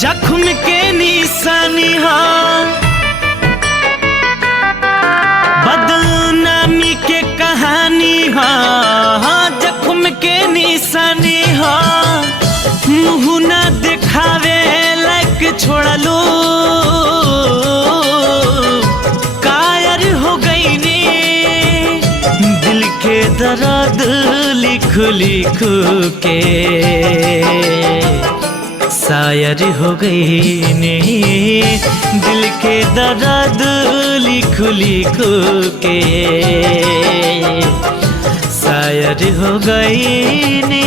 जख्म के निशानी हा, बदनामी के कहानी हा, जख्म के निशानी हा, मुँह ना दिखावे लायक छोड़लू, कायर हो गई ने दिल के दर्द लिख लिख के, शायर हो गई ने दिल के दर्द लिख लिख के, शायर हो गई ने।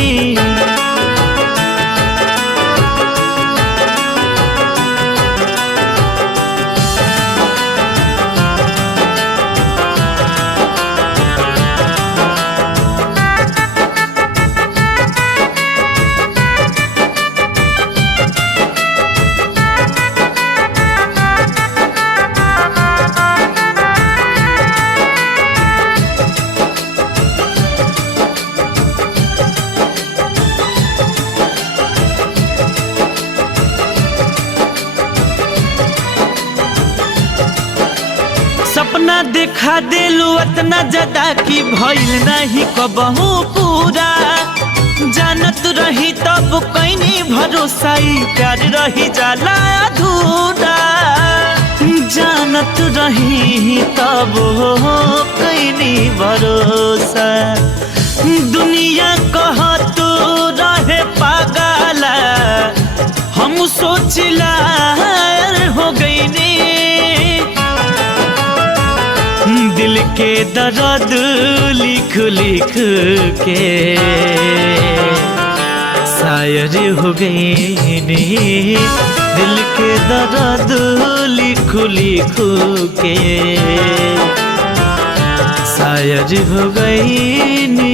सपना देखा दिलू इतना ज्यादा कि भइल नहीं कबहू पूरा, जानत रही तब कहीं भरोसा प्यार रही जाला अधूरा, जानत रही तब कहीं भरोसा, दुनिया कहत रहे पागल, हम सोचला हो गई ने दिल के दर्द लिख लिख के, शायर हो गई ने दिल के दर्द लिख लिख के, शायर हो गई ने।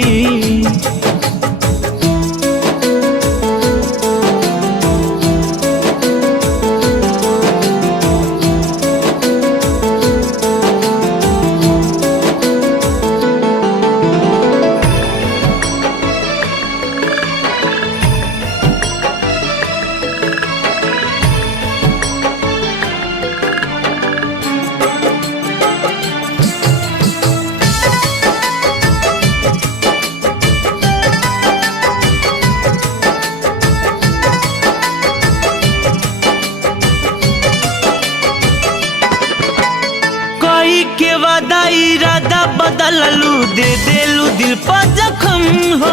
के वादा इरादा बदललू, दे देलू दिल पर जख्म हो,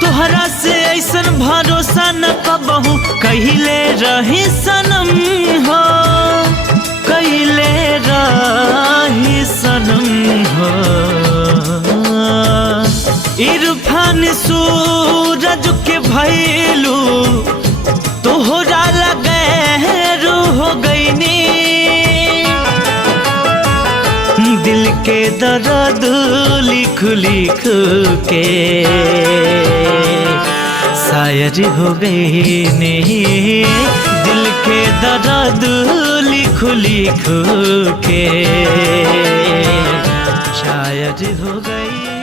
तोहरा से ऐसन भरोसा न कबहू कहिले रही सनम हो, कहिले रही सनम हो। इरफान सूरज के भैलू तोहरा लगे हो गई नी दिल के दर्द लिख लिख के, शायर हो गई ने दिल के दर्द लिख लिख के, शायर हो गई।